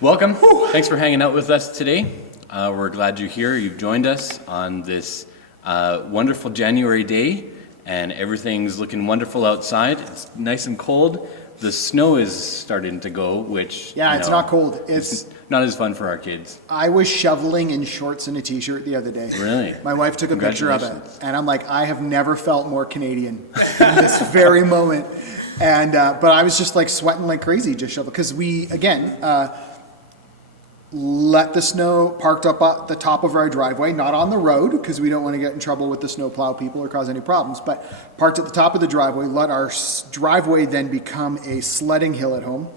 Welcome. Thanks for hanging out with us today. We're glad you're here. You've joined us on this wonderful January day, and everything's looking wonderful outside. It's nice and cold. The snow is starting to go, which it's not cold. It's not as fun for our kids. I was shoveling in shorts and a t-shirt the other day. Really? My wife took a picture of it, and I'm like, I have never felt more Canadian in this very moment. And but I was just like sweating like crazy, just shoveling, because we again let the snow parked up at the top of our driveway, not on the road, because we don't want to get in trouble with the snowplow people or cause any problems, but parked at the top of the driveway, let our driveway then become a sledding hill at home.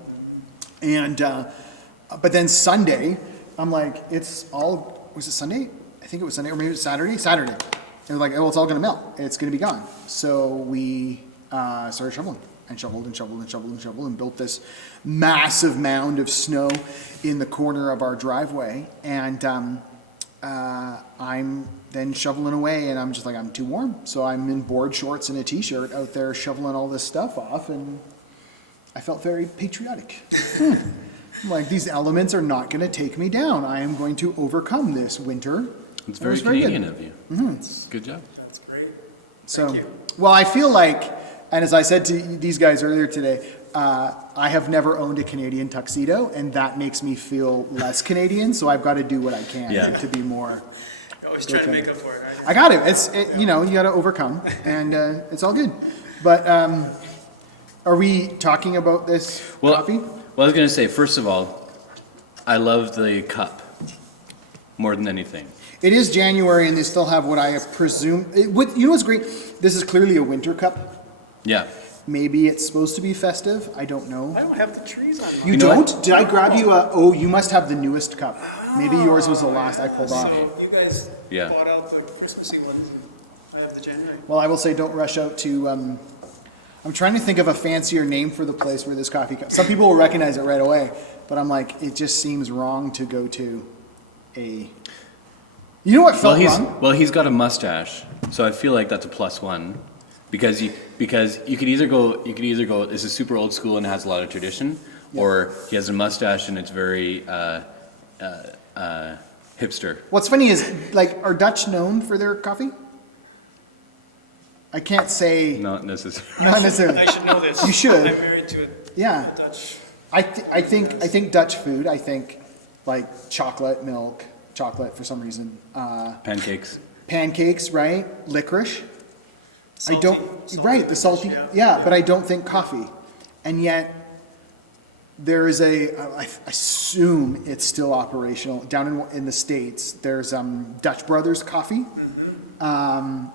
And, but then Sunday, I'm like, was it Sunday? I think it was Sunday, or maybe it was Saturday? Saturday. And we're like, oh, it's all going to melt. It's going to be gone. So we started shoveling. And shoveled and built this massive mound of snow in the corner of our driveway. And I'm then shoveling away, and I'm just like, I'm too warm. So I'm in board shorts and a t-shirt out there shoveling all this stuff off, and I felt very patriotic. I'm like, these elements are not going to take me down. I am going to overcome this winter. It's very Canadian of you. Mm-hmm. Good job. That's great. So, well, I feel like, and as I said to these guys earlier today, I have never owned a Canadian tuxedo, and that makes me feel less Canadian. So I've got to do what I can to be more. You're always trying to make up for it, right? I got to. You got to overcome, and it's all good. But are we talking about this coffee? Well, I was going to say, first of all, I love the cup more than anything. It is January, and they still have what I presume. What's great? This is clearly a winter cup. Yeah. Maybe it's supposed to be festive. I don't know. I don't have the trees on mine. You don't? Did I grab you you must have the newest cup. Maybe yours was the last I pulled off. So you guys bought out the Christmassy ones, and I have the January. Well, I will say don't rush out to, I'm trying to think of a fancier name for the place where this coffee comes. Some people will recognize it right away, but I'm like, it just seems wrong to go to a... You know what felt wrong? Well, he's got a mustache, so I feel like that's a +1. Because you could either go this is super old school and has a lot of tradition, or he has a mustache and it's very hipster. What's funny is, like, are Dutch known for their coffee? I can't say. Not necessarily. Not necessarily. I should know this. You should. I'm married to a Dutch. I think Dutch food. I think like milk chocolate for some reason. Pancakes, right? Licorice. Salty, the salty, but I don't think coffee. And yet, there is I assume it's still operational. Down in the States, there's Dutch Brothers Coffee. But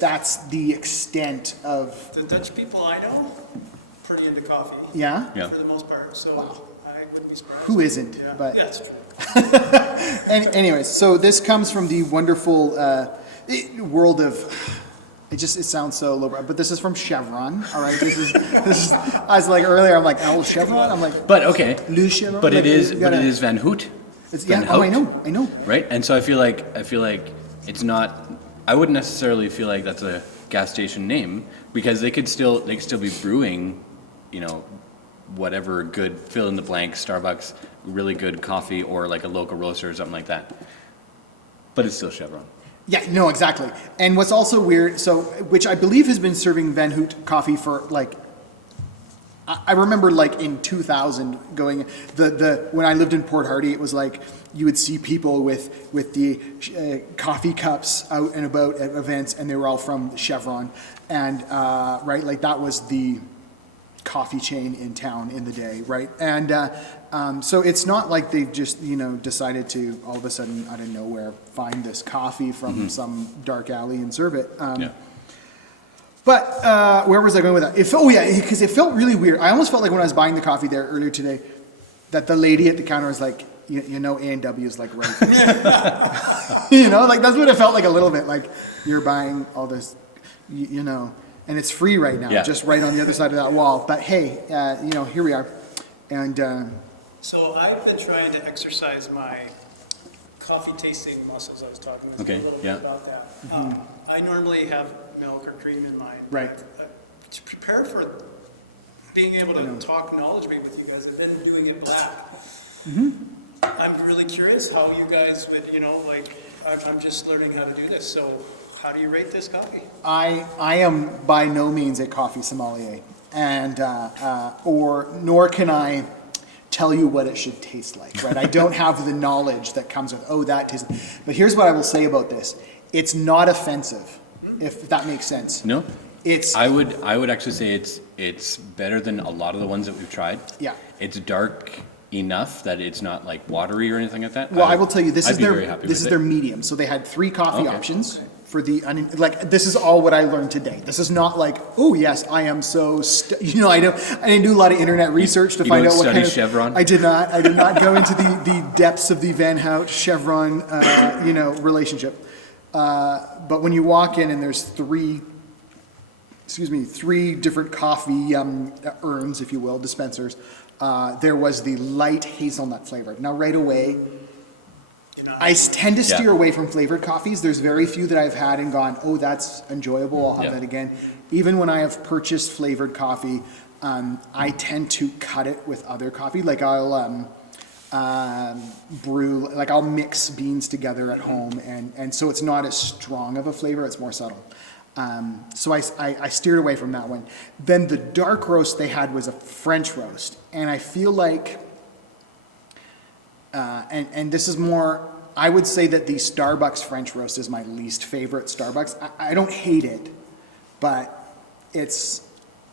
that's the extent of... The Dutch people I know, pretty into coffee. Yeah? For the most part, so I wouldn't be surprised. Who isn't? Yeah, But it's true. anyways, so this comes from the wonderful... world of, it sounds so low, but this is from Chevron. All right, this is. I was like earlier. I'm like, oh, Chevron. I'm like, but okay, Le Chevron. But it is Van Hout. Van Hout. I know. Right, and so I feel like it's not. I wouldn't necessarily feel like that's a gas station name, because they could still be brewing, whatever good fill in the blank Starbucks really good coffee, or like a local roaster or something like that. But it's still Chevron. Yeah, no, exactly. And what's also weird, which I believe has been serving Van Hout coffee for like, I remember like in 2000 going, when I lived in Port Hardy, it was like you would see people with the coffee cups out and about at events, and they were all from Chevron. And, right, like that was the coffee chain in town in the day, right? And so it's not like they've just decided to all of a sudden out of nowhere find this coffee from some dark alley and serve it. But where was I going with that? Because it felt really weird. I almost felt like when I was buying the coffee there earlier today, that the lady at the counter was like, A&W is like right. Like that's what it felt like a little bit. Like you're buying all this, and it's free right now, just right on the other side of that wall. But hey, here we are. And so I've been trying to exercise my coffee tasting muscles. I was talking a little bit about that. I normally have milk or cream in mine. Right. To prepare for being able to talk knowledgeably with you guys. I've been doing it black. I'm really curious how you guys would, like, I'm just learning how to do this. So how do you rate this coffee? I am by no means a coffee sommelier, and nor can I tell you what it should taste like, right? I don't have the knowledge that comes with, that tastes. But here's what I will say about this. It's not offensive, if that makes sense. No? It's, I would actually say it's better than a lot of the ones that we've tried. yeah. It's dark enough that it's not like watery or anything like that. Well, I will tell you, this I'd is be very happy with their it. medium. So they had 3 coffee Okay. options for the, this is all what I learned today. This is not like, oh yes, I am so, I didn't do a lot of internet research to You find don't out what study kind of. Chevron? I did not go into the depths of the Van Hout Chevron, relationship. But when you walk in and there's 3 different coffee urns, if you will, dispensers. There was the light hazelnut flavored. Now, right away, I tend to steer Yeah. away from flavored coffees. There's very few that I've had and gone, oh, that's enjoyable. I'll have Yeah. that again. Even when I have purchased flavored coffee, I tend to cut it with other coffee. Like I'll brew, like I'll mix beans together at home, and so it's not as strong of a flavor. It's more subtle. So I steered away from that one. Then the dark roast they had was a French roast, and I feel like, and this is more, I would say that the Starbucks French roast is my least favorite Starbucks. I don't hate it, but it's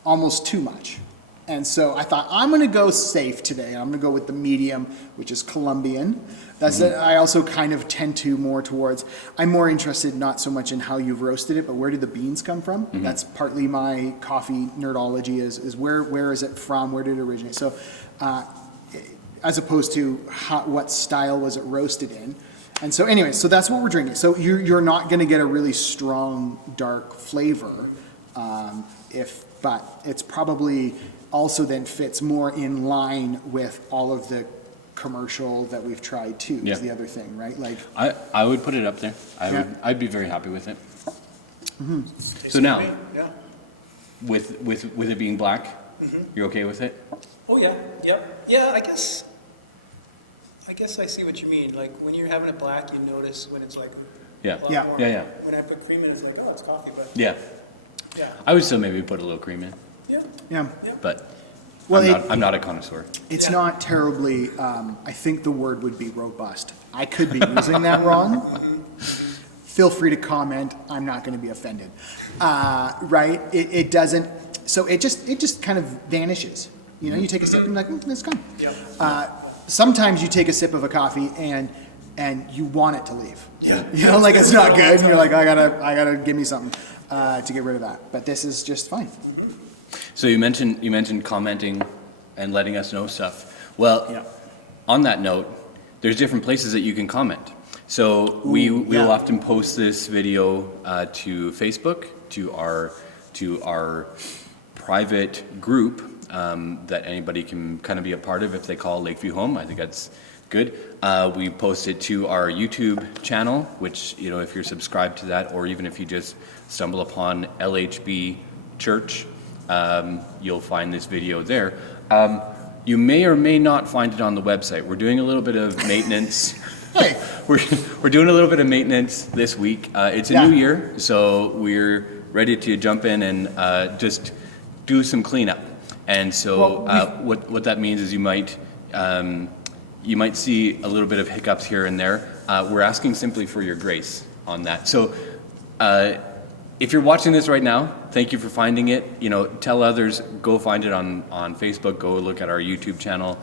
almost too much. And so I thought, I'm going to go safe today. I'm going to go with the medium, which is Colombian. That's it. I also kind of tend to more towards, I'm more interested not so much in how you've roasted it, but where did the beans come from? That's partly my coffee nerdology is where is it from? Where did it originate? So as opposed to what style was it roasted in? And so anyway, so that's what we're drinking. So you're not going to get a really strong, dark flavor, but it's probably also then fits more in line with all of the commercial that we've tried too, Yeah. is the other thing, right? Like, I would put it up there. Yeah. I'd be very happy with it. Tastes So now- good to me. Yeah. With it being black, you're okay with it? Oh, yeah, yep. Yeah, I guess I see what you mean. Like, when you're having it black, you notice when it's like Yeah. a lot Yeah. more. Yeah. When I put cream in, it's like, oh, it's coffee, but Yeah. yeah. I would still maybe put a little cream in, Yeah. yeah, but Well, I'm not a connoisseur. it's Yeah. not terribly, I think the word would be robust. I could be using that wrong. Feel free to comment. I'm not going to be offended. Right? It doesn't, so it just kind of vanishes. You know, you take a sip and you're like, it's gone. Yep. Sometimes you take a sip of a coffee and you want it to leave. Yeah. You know, like it's not good, and you're like, I gotta give me something to get rid of that. But this is just fine. So you mentioned commenting and letting us know stuff. Well, Yeah. on that note, there's different places that you can comment. So we'll yeah. often post this video to Facebook, to our private group that anybody can kind of be a part of if they call Lakeview home. I think that's good. We post it to our YouTube channel, which, you know, if you're subscribed to that, or even if you just stumble upon LHB Church, you'll find this video there. You may or may not find it on the website. We're doing a little bit of maintenance. Hey, We're doing a little bit of maintenance this week. It's a Yeah. new year, so we're ready to jump in and just do some cleanup. And so what that means is you might see a little bit of hiccups here and there. We're asking simply for your grace on that. So if you're watching this right now, thank you for finding it. You know, tell others, go find it on Facebook, go look at our YouTube channel.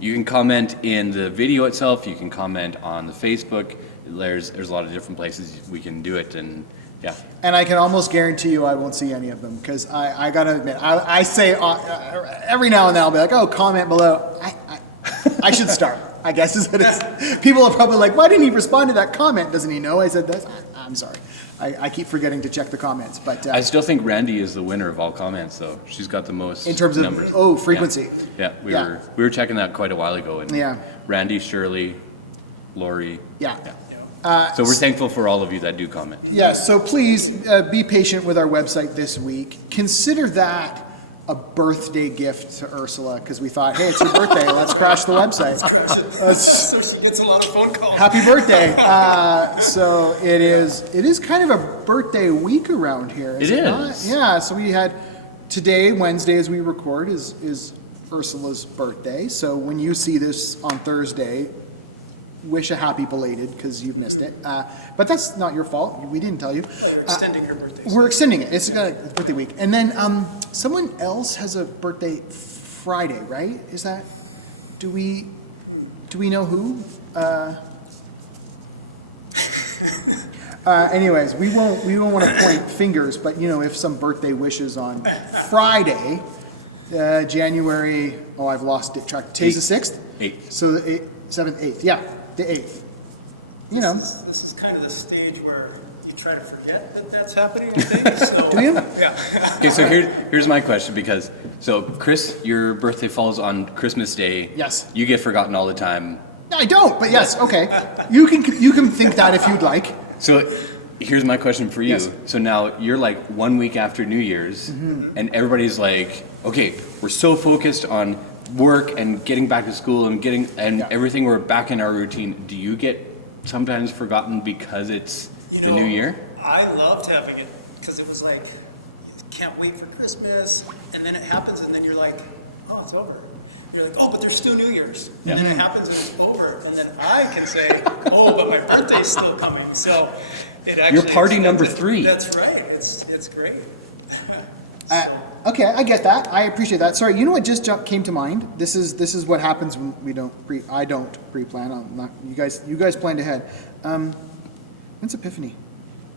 You can comment in the video itself, you can comment on the Facebook. There's a lot of different places we can do it, and yeah. and I can almost guarantee you I won't see any of them because I gotta admit, I say every now and then I'll be like, oh, comment below. I should start, I guess is what it is. People are probably like, why didn't he respond to that comment? Doesn't he know I said this? I'm sorry. I keep forgetting to check the comments, but I still think Randy is the winner of all comments, though. She's got the most in terms of numbers. frequency. Yeah, Yeah. we were checking that quite a while ago, and Yeah. Randy, Shirley, Lori. Yeah. So we're thankful for all of you that do comment. Yeah, so please be patient with our website this week. Consider that a birthday gift to Ursula because we thought, hey, it's your birthday, let's crash the website. So she gets a lot of phone calls. Happy birthday! So it is kind of a birthday week around here. It not? is. Yeah. So we had today, Wednesday, as we record, is Ursula's birthday. So when you see this on Thursday, wish a happy belated because you've missed it. But that's not your fault. We didn't tell you. You're extending her birthday. We're extending it. It's birthday week. And then someone else has a birthday Friday, right? Is that? Do we know who? Anyways, we won't want to point fingers, but if some birthday wishes on Friday, January. Oh, I've lost it track. Today's the 6th. 8th. So the 7th, 8th. Yeah, the 8th. This is kind of the stage where you try to forget that that's happening, I think. So, Do you? yeah. Okay, so here's my question because, so Chris, your birthday falls on Christmas Day. Yes. You get forgotten all the time. I don't, but yes, okay. You can think that if you'd like. So here's my question for you. Yes. So now you're like 1 week after New Year's, and everybody's like, okay, we're so focused on work and getting back to school and Yeah. everything. We're back in our routine. Do you get sometimes forgotten because it's the new year? I loved having it because it was like, you can't wait for Christmas, and then it happens, and then you're like, oh, it's over. You're like, oh, but there's still New Year's. And then it happens and it's over. And then I can say, oh, but my birthday's still coming. So it actually... You're party extends number it. 3. That's right. It's great. Okay, I get that. I appreciate that. Sorry, you know what just came to mind? This is what happens when we don't I don't pre-plan. I'm not. You guys planned ahead. When's Epiphany?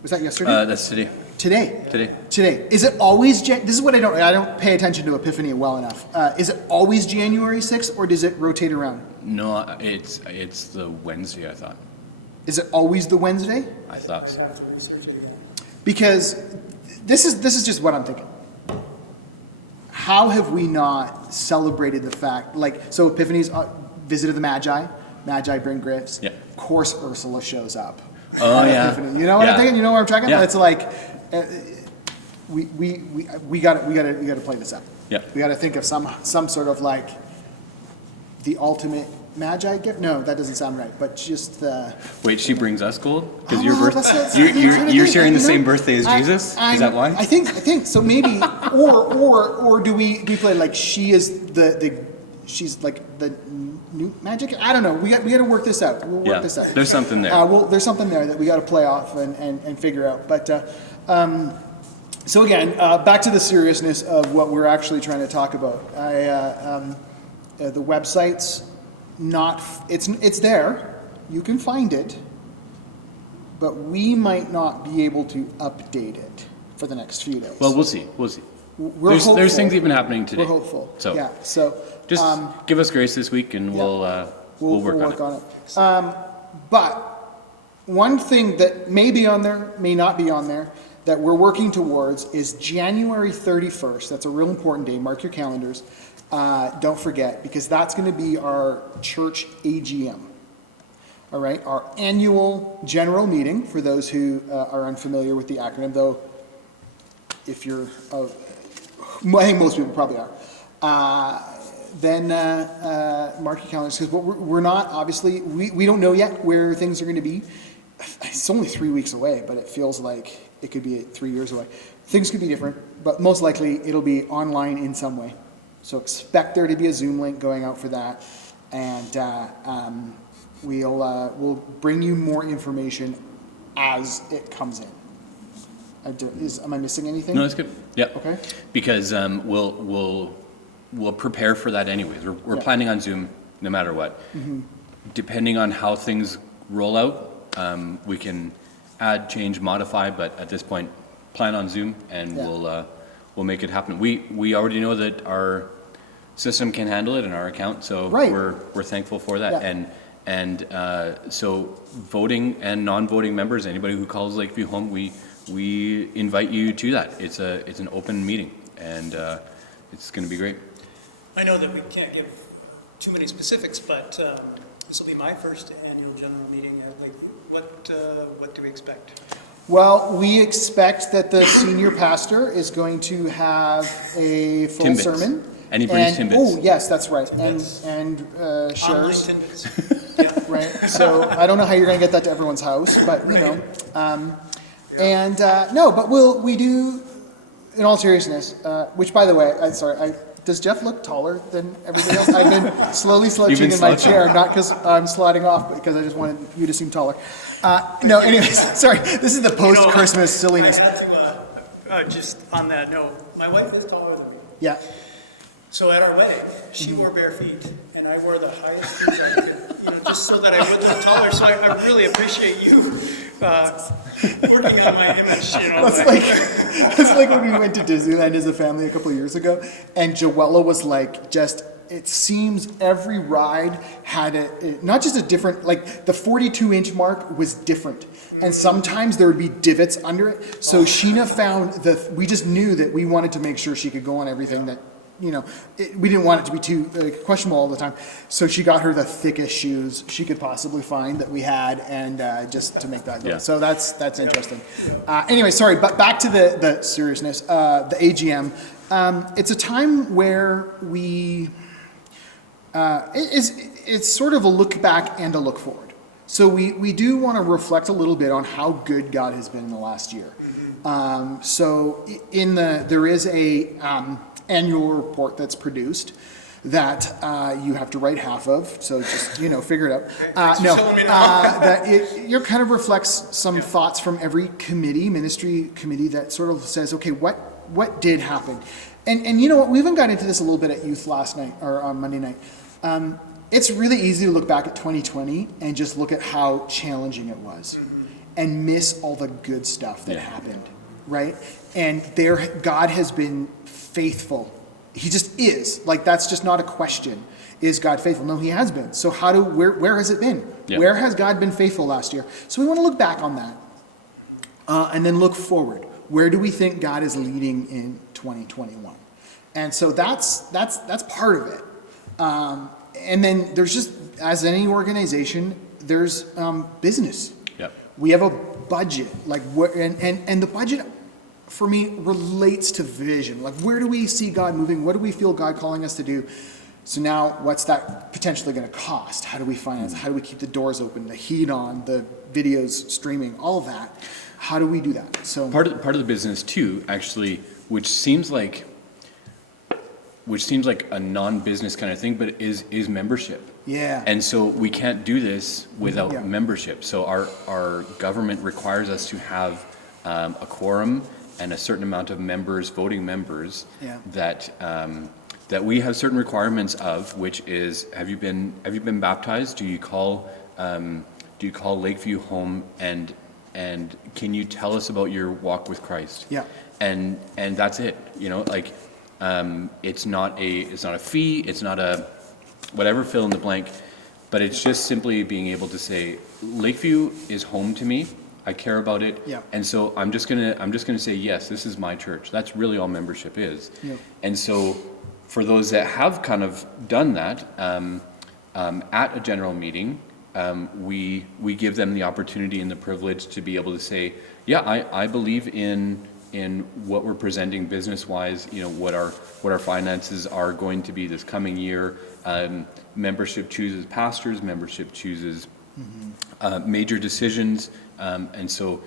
Was that yesterday? That's today. Today. Is it always? This is what I don't pay attention to Epiphany well enough. Is it always January 6th, or does it rotate around? No, it's the Wednesday, I thought. Is it always the Wednesday? I thought so. Because this is just what I'm thinking. How have we not celebrated the fact, so Epiphany's Visit of the Magi bring gifts. Yeah. Of course Ursula shows up. Oh, at yeah. Epiphany. You know what I'm Yeah. thinking? You know where I'm tracking? Yeah. It's like, we got to play this up. Yeah. We got to think of some sort of like the ultimate Magi gift. No, that doesn't sound right. But just the. Wait, she brings us gold because Oh, your well, birthday. that's- You're I'm trying to you're think. sharing the You know, same birthday as Jesus. Is that why? I think so. Maybe, or do we play like she is she's like the new magic? I don't know. We got to work this out. We'll work this out. There's something there. There's something there that we got to play off and figure out. But so again, back to the seriousness of what we're actually trying to talk about. The website's it's there. You can find it, but we might not be able to update it for the next few days. Well, we'll see. We're There's hopeful. things even happening today. We're hopeful. So Yeah. So just give us grace this week, and we'll work on it. But one thing that may be on there, may not be on there, that we're working towards is January 31st. That's a real important day. Mark your calendars. Don't forget, because that's going to be our church AGM. All right, our annual general meeting, for those who are unfamiliar with the acronym, though if you're, I think most people probably are. Then mark your calendars, because we're not, obviously, we don't know yet where things are going to be. It's only 3 weeks away, but it feels like it could be 3 years away. Things could be different, but most likely it'll be online in some way. So expect there to be a Zoom link going out for that, and we'll bring you more information as it comes in. Am I missing anything? No, that's good. Yeah. Okay. Because we'll prepare for that anyways. We're Yeah. planning on Zoom no matter what. Depending on how things roll out, we can add, change, modify. But at this point, plan on Zoom, and Yeah. we'll make it happen. We already know that our system can handle it in our account, so Right. we're thankful for that. Yeah. And so voting and non-voting members, anybody who calls Lakeview home, we invite you to that. It's an open meeting, and it's going to be great. I know that we can't give too many specifics, but this will be my first annual general meeting at Lakeview. What do we expect? Well, we expect that the senior pastor is going to have a full Timbits. sermon. And he brings Timbits. Oh, yes, that's right. And Online shares, Timbits. Yeah. right? So I don't know how you're going to get that to everyone's house, but you know. No, but we do, in all seriousness, which by the way, does Jeff look taller than everybody else? I've been slowly slouching in my slouching. chair, not because I'm sliding off, but because I just wanted you to seem taller. No, anyways, sorry. This is the post-Christmas silliness. I had to, just on that note, my wife is taller than me. Yeah. So at our wedding, she wore bare feet, and I wore the highest shoes I could, just so that I would look taller. So I really appreciate you working on my image, It's like when we went to Disneyland as a family a couple of years ago, and Joella was like, it seems every ride had not just a different, like the 42-inch mark was different. And sometimes there would be divots under it. So Sheena found we just knew that we wanted to make sure she could go on everything that, we didn't want it to be too questionable all the time. So she got her the thickest shoes she could possibly find that we had, and just to make that go. Yeah. So that's interesting. Anyway, sorry, but back to the seriousness. The AGM. It's a time where it's sort of a look back and a look forward. So we do want to reflect a little bit on how good God has been in the last year. There is a annual report that's produced that you have to write half of. So just figure it out. It kind of reflects some thoughts from every ministry committee that sort of says, okay, what did happen, and you know what? We even got into this a little bit at youth last night or on Monday night. It's really easy to look back at 2020 and just look at how challenging it was and miss all the good stuff that happened, right? And God has been faithful. He just is. Like, that's just not a question. Is God faithful? No, he has been. So where has it been? Yeah. Where has God been faithful last year? So we want to look back on that and then look forward. Where do we think God is leading in 2021? And so that's part of it. And then there's just, as any organization, there's business. Yep. We have a budget, and the budget for me relates to vision. Like, where do we see God moving? What do we feel God calling us to do? So now, what's that potentially going to cost? How do we finance? How do we keep the doors open, the heat on, the videos streaming, all of that? How do we do that? So part of the business too, actually, which seems like a non-business kind of thing, but is membership. yeah, And so we can't do this without Yeah. membership. So our government requires us to have a quorum and a certain amount of members, voting members, Yeah. that we have certain requirements of, which is, have you been baptized? Do you call Lakeview home, and can you tell us about your walk with Christ? Yeah. And that's it. It's not a fee. It's not a whatever, fill in the blank, but it's just simply being able to say, Lakeview is home to me. I care about it. Yeah. And so I'm just gonna say, yes, this is my church. That's really all membership is. Yeah. And so for those that have kind of done that, at a general meeting, we give them the opportunity and the privilege to be able to say, yeah, I believe in what we're presenting business-wise, what our finances are going to be this coming year. Membership chooses pastors, membership chooses major decisions, and so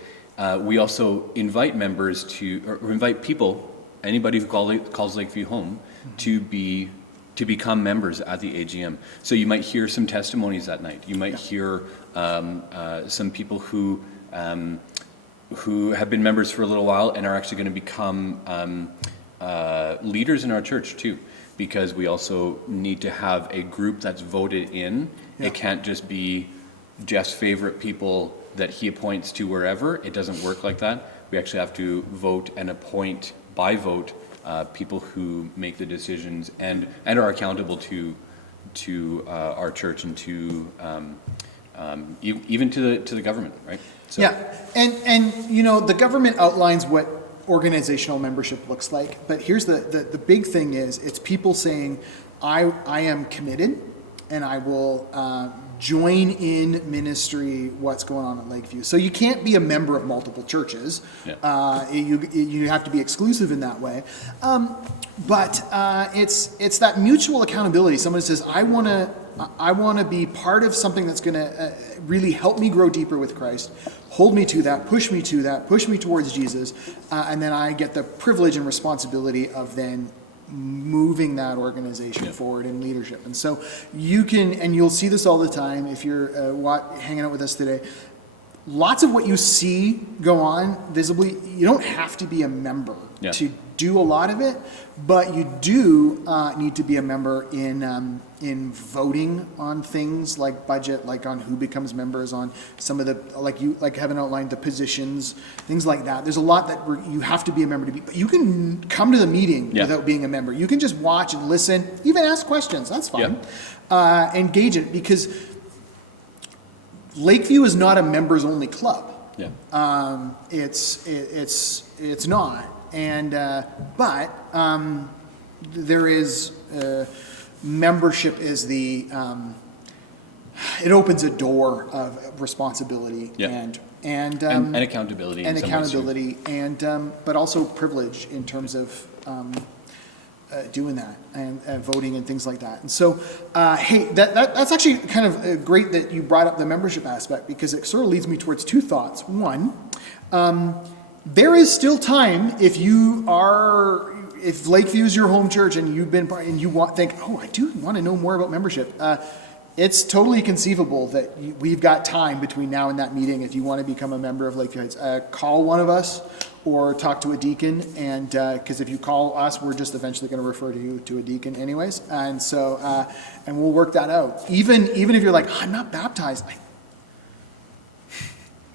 we also invite members or invite people, anybody who calls Lakeview home, to become members at the AGM. So you might hear some testimonies that night. You might hear some people who have been members for a little while and are actually going to become leaders in our church too, because we also need to have a group that's voted in. Yeah. It can't just be Jeff's favorite people that he appoints to wherever. It doesn't work like that. We actually have to vote and appoint by vote people who make the decisions and are accountable to our church and to even to the government, right? So, yeah, and the government outlines what organizational membership looks like, but here's the big thing is, it's people saying, I am committed, and I will join in ministry what's going on at Lakeview. So you can't be a member of multiple churches. Yeah. You have to be exclusive in that way. But it's that mutual accountability. Someone says, I want to be part of something that's going to really help me grow deeper with Christ, hold me to that, push me towards Jesus, and then I get the privilege and responsibility of then moving that organization forward in leadership. And so you can, and you'll see this all the time if you're hanging out with us today, lots of what you see go on visibly, you don't have to be a member to do a lot of it, but you do need to be a member in voting on things like budget, like on who becomes members, on some of the, like Kevin outlined, the positions, things like that. There's a lot that you have to be a member to be, but you can come to the meeting without being a member. You can just watch and listen, even ask questions, that's fine. Engage in it, because Lakeview is not a members only club. It's not. And but there is membership is the it opens a door of responsibility and accountability and but also privilege in terms of doing that and voting and things like that. And so hey, that's actually kind of great that you brought up the membership aspect, because it sort of leads me towards two thoughts. One, there is still time if Lakeview is your home church and you've been and you think, oh, I do want to know more about membership. It's totally conceivable that we've got time between now and that meeting if you want to become a member of Lakeview Heights. Call one of us or talk to a deacon, and because if you call us, we're just eventually going to refer you to a deacon anyways, and so and we'll work that out. Even if you're like, oh, I'm not baptized.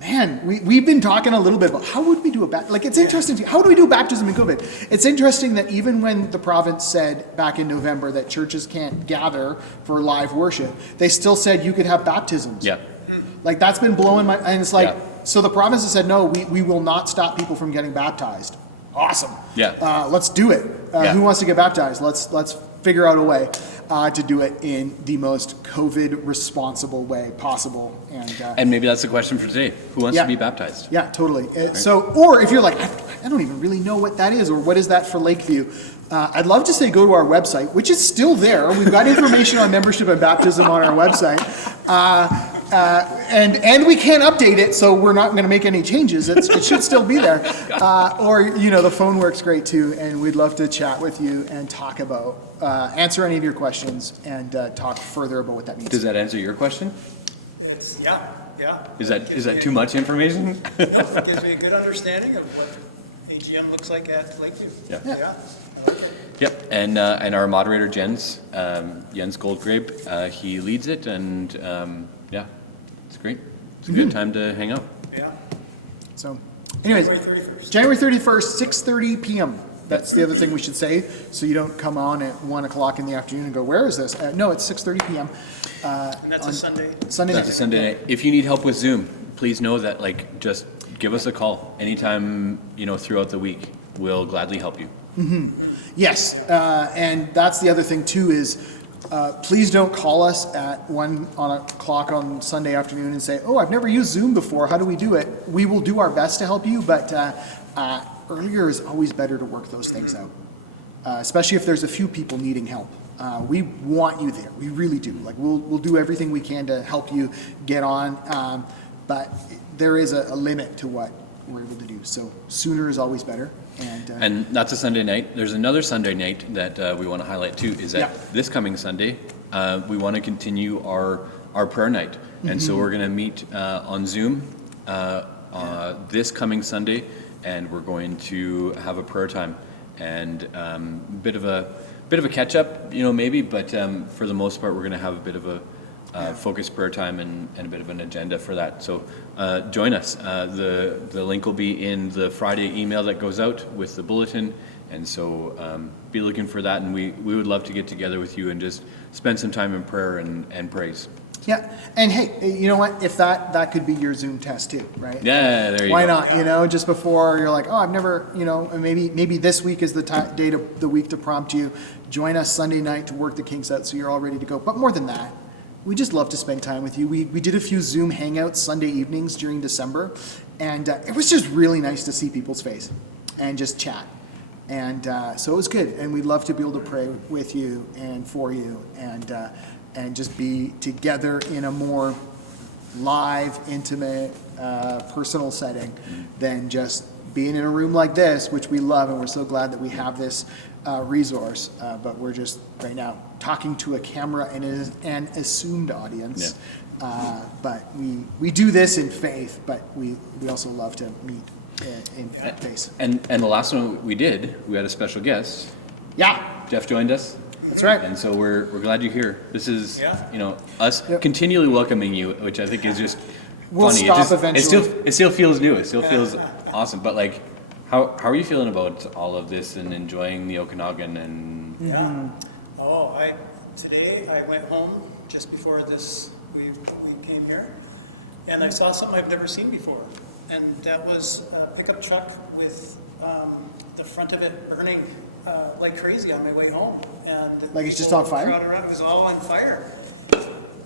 Man, we've been talking a little bit about how would we do a baptism. Like, it's interesting. How do we do baptism in COVID? It's interesting that even when the province said back in November that churches can't gather for live worship, they still said you could have baptisms. Yeah. Like, that's been blowing my, and it's like, so the province has said, no, we will not stop people from getting baptized. Awesome. Yeah. Let's do it. Who wants to get baptized? Let's figure out a way to do it in the most COVID responsible way possible. And maybe that's the question for today. Who wants to be baptized? Yeah, totally. So, or if you're like, I don't even really know what that is, or what is that for Lakeview? I'd love to say go to our website, which is still there. We've got information on membership and baptism on our website. And we can't update it, so we're not going to make any changes. It should still be there. Or, the phone works great too, and we'd love to chat with you and talk about, answer any of your questions and talk further about what that means. Does that answer your question? Yeah. Is that too much information? No, it gives me a good understanding of what AGM looks like at Lakeview. Yeah. Yep, and our moderator Jens Goldgrabe, he leads it, and it's great. It's a good time to hang out. Yeah. So, anyways, January 31st, 6:30 p.m. That's the other thing we should say, so you don't come on at 1 o'clock in the afternoon and go, where is this? No, it's 6:30 p.m. And that's a Sunday. That's a Sunday night. If you need help with Zoom, please know that, just give us a call anytime, throughout the week. We'll gladly help you. Mm-hmm. Yes, and that's the other thing too is please don't call us at 1 o'clock on Sunday afternoon and say, oh, I've never used Zoom before, how do we do it? We will do our best to help you, but earlier is always better to work those things out, especially if there's a few people needing help. We want you there, we really do. We'll do everything we can to help you get on, but there is a limit to what we're able to do, so sooner is always better. And that's a Sunday night. There's another Sunday night that we want to highlight too, is that this coming Sunday, we want to continue our prayer night. And so we're going to meet on Zoom this coming Sunday, and we're going to have a prayer time and bit of a catch up, maybe, but for the most part, we're going to have a bit of a focused prayer time and a bit of an agenda for that. So join us. The link will be in the Friday email that goes out with the bulletin. And so be looking for that. And we would love to get together with you and just spend some time in prayer and praise. Yeah, and hey, you know what? If that could be your Zoom test too, right? Yeah, there you Why go. not? You know, just before you're like, oh, I've never, you know, and maybe this week is the day of the week to prompt you. Join us Sunday night to work the kinks out, so you're all ready to go. But more than that, we just love to spend time with you. We did a few Zoom hangouts Sunday evenings during December, and it was just really nice to see people's face and just chat. And so it was good, and we'd love to be able to pray with you and for you, and just be together in a more live, intimate, personal setting than just being in a room like this, which we love, and we're so glad that we have this resource. But we're just right now talking to a camera and an assumed audience. But we do this in faith, but we also love to meet in face. And the last one we did, we had a special guest. Yeah, Jeff joined us. that's right. And so we're glad you're here. This is, Yeah. you know, us Yep. continually welcoming you, which I think is just We'll funny. stop it just, eventually. It still feels new. It still feels awesome. But like, how are you feeling about all of this and enjoying the Okanagan and Yeah. Oh, today I went home just before this, we came here, and I saw something I've never seen before. And that was a pickup truck with the front of it burning like crazy on my way home. And Like it's just on fire? crowd around, it was all on fire.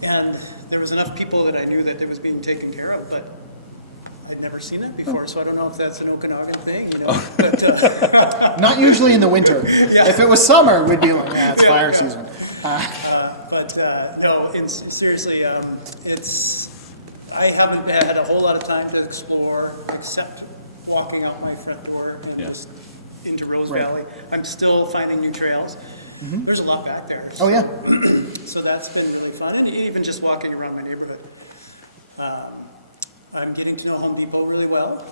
And there was enough people that I knew that it was being taken care of, but I'd never seen it before, so I don't know if that's an Okanagan thing, you know. But Not usually in the winter. Yeah. If it was summer, we'd be like, yeah, it's fire season. no, it's seriously, I haven't had a whole lot of time to explore except walking out my front door and Yeah. just into Rose Right. Valley. I'm still finding new trails. There's a lot back there. Oh, yeah. So that's been really fun, and even just walking around my neighborhood. I'm getting to know Home Depot really well.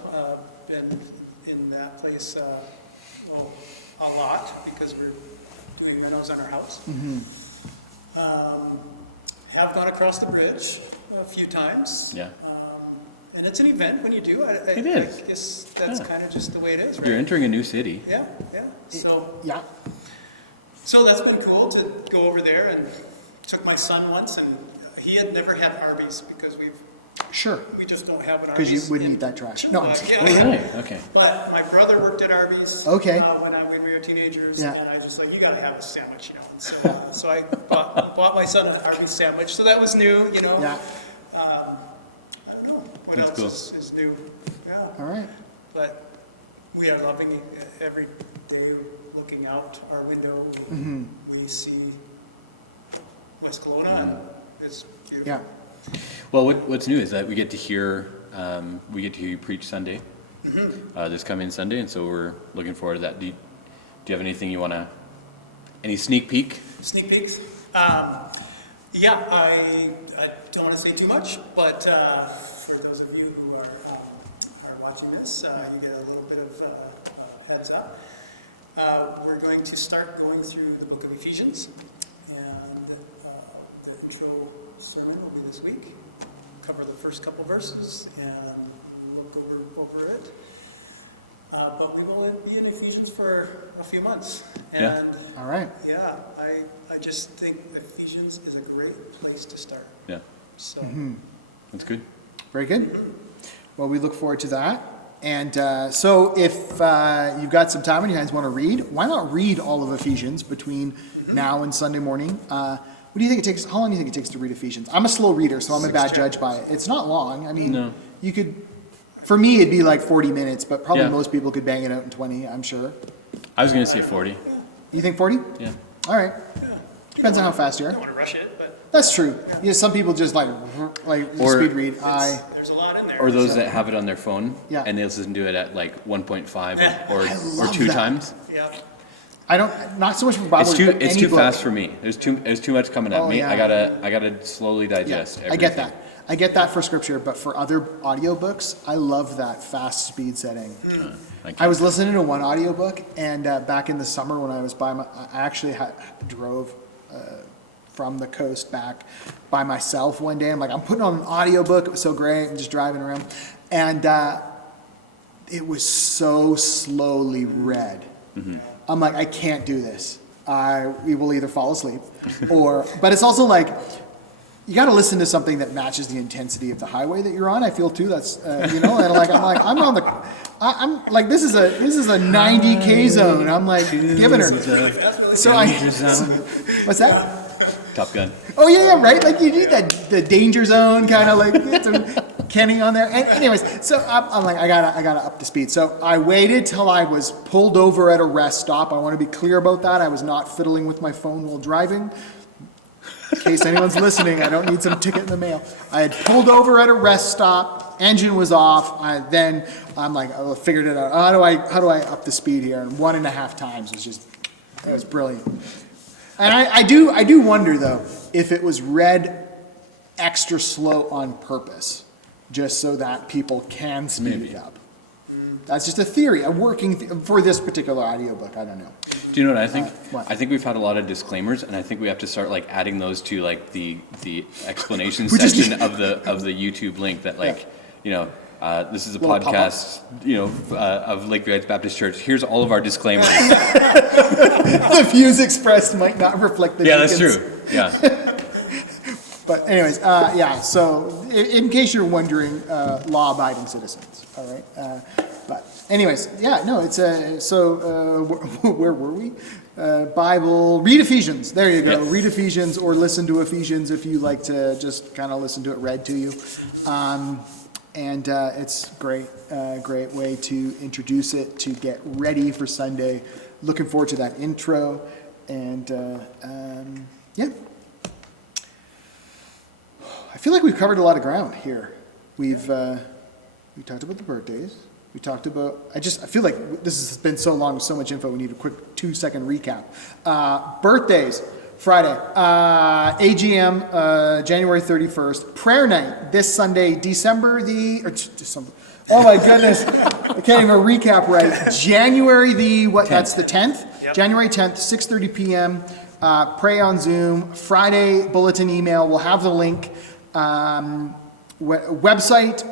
Been in that place a lot because we're doing renos on our house. Have gone across the bridge a few times. yeah? And it's an event when you do. It is. I guess that's Yeah. kind of just the way it is, right? You're entering a new city. Yeah, yeah. Yeah. So that's been cool to go over there, and took my son once, and he had never had Arby's because Sure. we just don't have an Because Arby's. you wouldn't in eat that trash. Chippewa. No, I'm just Yeah. Oh, really? Okay. But my brother worked at Arby's. Okay. When we were teenagers, Yeah. and I just like, you gotta have a sandwich, you know. So I bought my son an Arby's sandwich, so that was new, you know. Yeah. I don't know what That's else is new. Yeah. All right. But we are loving it every day, looking out our window. Mm-hmm. We see West Kelowna, and it's beautiful. Yeah. Well, what's new is that we get to hear you preach Sunday, this coming Sunday, and so we're looking forward to that. Do you have anything you want to, any sneak peek? Sneak peeks. Yeah, I don't want to say too much, but for those of you who are watching this, you get a little bit of heads up. We're going to start going through the book of Ephesians, and the intro sermon will be this week. Cover the first couple verses and look over it. But we will be in Ephesians for a few months. Yeah. And All right. yeah, I just think Ephesians is a great place to start. Yeah, So, that's good. Very good. Well, we look forward to that. And so if you've got some time and you guys want to read, why not read all of Ephesians between now and Sunday morning? What do you think it takes? How long do you think it takes to read Ephesians? I'm a slow reader, so I'm a bad judge by it. It's not long. I mean, No. you could, for me, it'd be like 40 minutes, but probably Yeah. most people could bang it out in 20, I'm sure. I was going to say 40. You think 40? Yeah. All right. Depends on how fast you I are. don't want to rush it, but That's true. Yeah, some people just like Or- speed read. there's a lot in there. Or those that have it on their phone, Yeah. and they listen to it at like 1.5 or I love two that. times. Yeah. I don't, not so much for Bible. It's too but any book. fast for me. There's too much coming at Oh, me. yeah. I gotta slowly digest. I get everything. that. I get that for scripture, but for other audiobooks, I love that fast speed setting. I was listening to one audiobook, and back in the summer when I was I actually drove from the coast back by myself one day. I'm like, I'm putting on an audiobook. It was so great. I'm just driving around. And it was so slowly read. I'm like, I can't do this. We will either fall asleep but it's also like, you got to listen to something that matches the intensity of the highway that you're on. I feel too. That's you know, and I'm on the. I'm like this is a 90K zone. I'm like giving her. So what's that? Top Gun. Oh yeah, right. Like you need the danger zone kind of like get some Kenny on there. And anyways, so I'm like I gotta up the speed. So I waited till I was pulled over at a rest stop. I want to be clear about that. I was not fiddling with my phone while driving. In case anyone's listening, I don't need some ticket in the mail. I had pulled over at a rest stop. Engine was off. Then I'm like, I figured it out. How do I up the speed here? And 1.5 times it was brilliant. And I do wonder though if it was read extra slow on purpose, just so that people can speed it up. That's just a theory, a working for this particular audiobook. I don't know. Do you know what I think? What? I think we've had a lot of disclaimers, and I think we have to start like adding those to like the explanation We just- section of the YouTube link. That like, you know, this is a Will it pop up? podcast, you know, of Lakeview Heights Baptist Church. Here's all of our disclaimers. The views expressed might not reflect the Yeah, that's deacons. true. Yeah. But anyways, yeah, so in case you're wondering, law-abiding citizens, all right? But anyways, yeah, no, it's where were we? Bible, read Ephesians, there you go. Yes. Read Ephesians or listen to Ephesians if you like to just kind of listen to it read to you. And it's great way to introduce it, to get ready for Sunday. Looking forward to that intro, and yeah. I feel like we've covered a lot of ground here. We talked about the birthdays. We talked about, I feel like this has been so long, so much info, we need a quick 2-second recap. Birthdays, Friday. AGM, January 31st. Prayer night, this Sunday, December, oh my goodness, I can't even recap right. January that's the 10th? Yep. January 10th, 6:30 p.m. Pray on Zoom. Friday, bulletin email, we'll have the link. Website,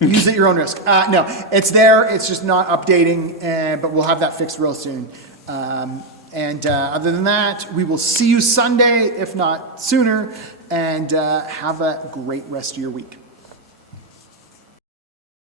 use at your own risk. No, it's there. It's just not updating, but we'll have that fixed real soon. Other than that, we will see you Sunday, if not sooner, and have a great rest of your week.